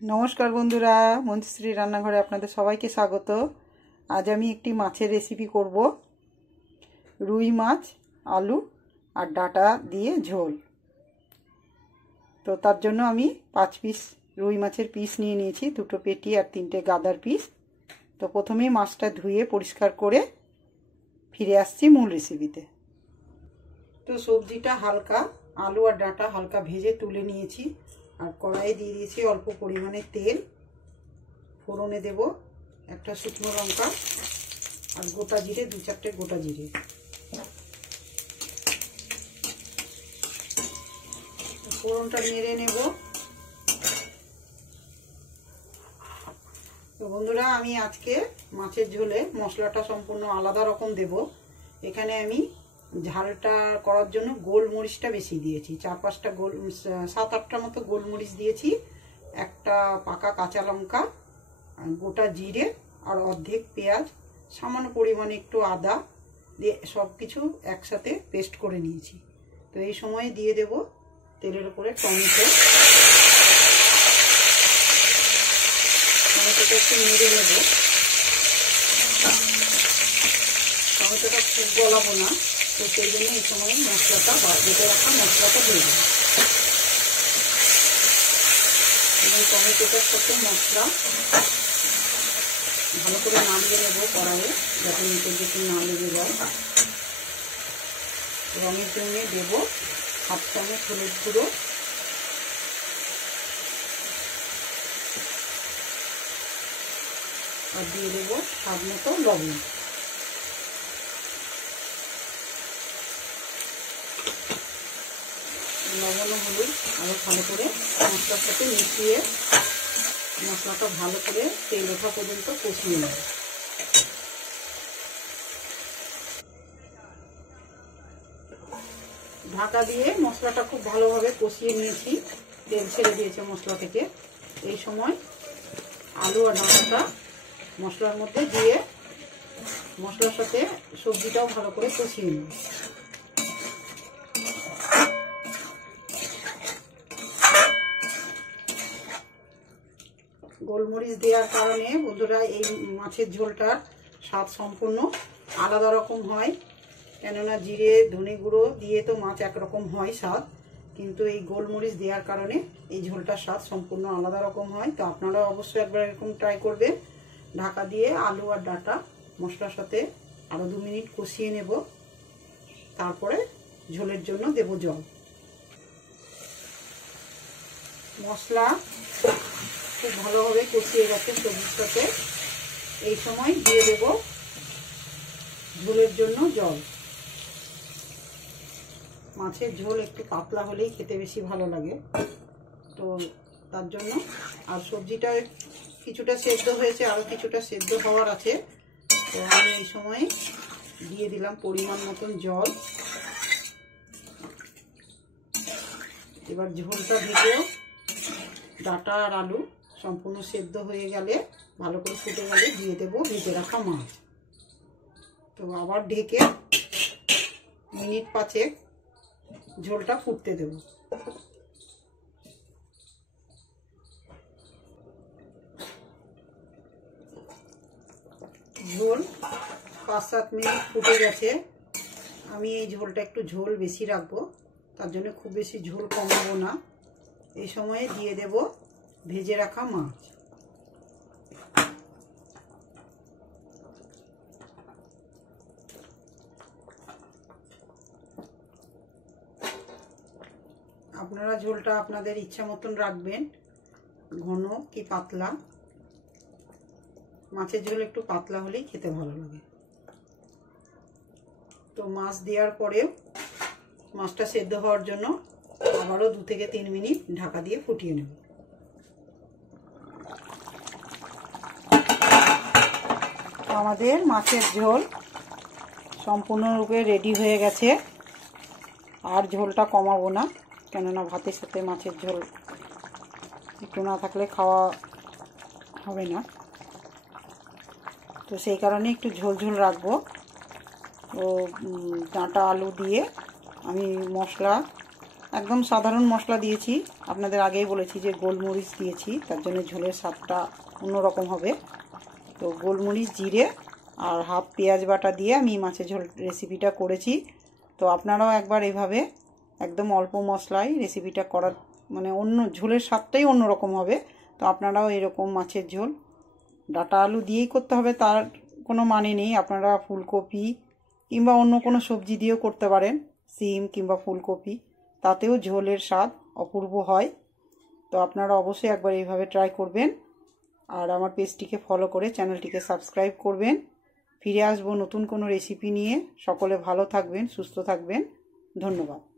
नमस्कार बंधुरा मंजुश्री रान्नाघरे आपनादेर सबाइके स्वागत। आज आमी एकटी माछेर रेसिपि करब, रुई माछ आलू और डाटा दिए झोल। तो तार जोन्नो आमी 5 पिस रुई माछेर पिस निये निয়েছি, दुटो पेटी और 3টে गादार पिस। तो प्रथमेই माछटा धुए परिष्कार करे फिरे आसছি मूल रेसिपिते। तो सब्जिटा हालका आलू और डाटा हालका भेजे तुले निয়েছি और कड़ाई दिए दिएছি अल्प परिमाणे तेल। फोड़ने देव एक शुकनो लंका और गोटा जिरे 2-4টে गोटा जिरे। फोड़नটা नेड़े नेब। तो बंधुरा आमी आजके माछेर झोले मशलाटा सम्पूर्ण आलादा रकम देव। एखाने आमी झालटा करार जन्य गोलमरिचटा बेशी दिएছি, 4-5টা गोल 7-8টা मतो गोलमरिच दिएছি, একটা পাকা কাঁচা লঙ্কা, গোটা জিরে আর অর্ধেক পেঁয়াজ, সামান্য পরিমাণে একটু আদা দিয়ে সবকিছু একসাথে পেস্ট করে নিয়েছি। তো এই সময় দিয়ে দেব তেলের উপরে টমেটো। টমেটোটা একটু নেড়ে নেব। টমেটোটা খুব গলাবো না, तो এই সময় মশলাটা বেটে রাখা মশলাটা দিয়ে দেব এবং টমেটোটার সাথে মশলা ভালো করে নাড়িয়ে নেব কড়াইয়ে, যাতে নিচের দিকে না লেগে যায়। রঙের জন্য দেব 1/2 চামচ হলুদ গুঁড়ো, আর দিয়ে দেব স্বাদ মতো লবণ। लवण हलुद और भालो करे मशलार साथे मिशिए मशलाटा भालो करे तेल ओठा पर्यन्त कषिए नेब। ढाका दिए मशलाटा खूब भालोभाबे कषिए निয়েছি, तेल छेड़े दिয়েছে मशला থেকে। এই সময় आलू और डाटाटा मशलार मধ্যে দিয়ে मशलार साथे सब्जिटाও भालो करे कषिए नेब। गोलमरिच देওয়ার কারণে বন্ধুরা এই মাছের ঝোলটার স্বাদ সম্পূর্ণ আলাদা রকম হয়। কেননা জিরে ধনে গুঁড়ো দিয়ে তো মাছ একরকম হয় স্বাদ, কিন্তু এই গোলমরিচ দেওয়ার কারণে এই ঝোলটার স্বাদ সম্পূর্ণ আলাদা রকম হয়। তো আপনারা অবশ্যই একবার এরকম ট্রাই করবেন। ঢাকা দিয়ে আলু আর ডাটা মশলার সাথে আরো 2 মিনিট কষিয়ে নেব, তারপরে ঝোলের জন্য দেব জল। মশলা খুব ভালোভাবে কষিয়ে গেছে সবজির সাথে। এই সময় দিয়ে দেব ঝোলের জন্য জল। মাছের ঝোল একটু পাতলা হলেই খেতে বেশি ভালো লাগে, তো তার জন্য। আর সবজিটা কিছুটা সেদ্ধ হয়েছে, আরো কিছুটা সেদ্ধ হওয়ার আছে। তো আমি এই সময় দিয়ে দিলাম পরিমাণ মতন জল। এবার ঝোলটা ভেজে ডাটা আর আলু সম্পূর্ণ সেদ্ধ হয়ে গেলে, ভালো করে ফুটে গেলে দিয়ে দেব ভেজে রাখা মাছ। তো আবার ঢেকে মিনিট 5 ঝোলটা ফুটতে দেব। ঝোল 5-7 মিনিট ফুটে গেছে। আমি এই ঝোলটা একটু ঝোল বেশি রাখবো, তার জন্য খুব বেশি ঝোল কমাবো না। এই সময়ে দিয়ে দেব ভেজে রাখা মাছ। আপনারা ঝোলটা আপনাদের ইচ্ছা মতন রাখবেন, ঘন কি পাতলা। মাছের ঝোল একটু পাতলা হলেই খেতে ভালো লাগে। তো মাছ দেওয়ার পরেও মাছটা সেদ্ধ হওয়ার জন্য আবারও 2 থেকে 3 মিনিট ঢাকা দিয়ে ফুটিয়ে নেব। আমাদের মাছের ঝোল সম্পূর্ণরূপে রেডি হয়ে গেছে। আর ঝোলটা কমাবো না, কেননা ভাতের সাথে মাছের ঝোল একটু না থাকলে খাওয়া হবে না। তো সেই কারণে একটু ঝোল ঝোল রাখবো। তো ডাঁটা আলু দিয়ে আমি মশলা একদম সাধারণ মশলা দিয়েছি, আপনাদের আগেই বলেছি যে গোলমরিচ দিয়েছি, তার জন্য ঝোলের স্বাদটা অন্যরকম হবে। তো গোলমরিচ, জিরে আর হাফ পেঁয়াজ বাটা দিয়ে আমি মাছের ঝোল রেসিপিটা করেছি। তো আপনারাও একবার এভাবে একদম অল্প মশলায় রেসিপিটা করার মানে অন্য ঝোলের স্বাদটাই অন্যরকম হবে। তো আপনারাও এরকম মাছের ঝোল ডাঁটা আলু দিয়েই করতে হবে তার কোনো মানে নেই, আপনারা ফুলকপি কিংবা অন্য কোনো সবজি দিয়েও করতে পারেন, সিম কিংবা ফুলকপি, তাতেও ঝোলের স্বাদ অপূর্ব হয়। তো আপনারা অবশ্যই একবার এইভাবে ট্রাই করবেন আর আমার পেজটিকে ফলো করে চ্যানেলটিকে সাবস্ক্রাইব করবেন। ফিরে আসবো নতুন কোনো রেসিপি নিয়ে। সকলে ভালো থাকবেন, সুস্থ থাকবেন। ধন্যবাদ।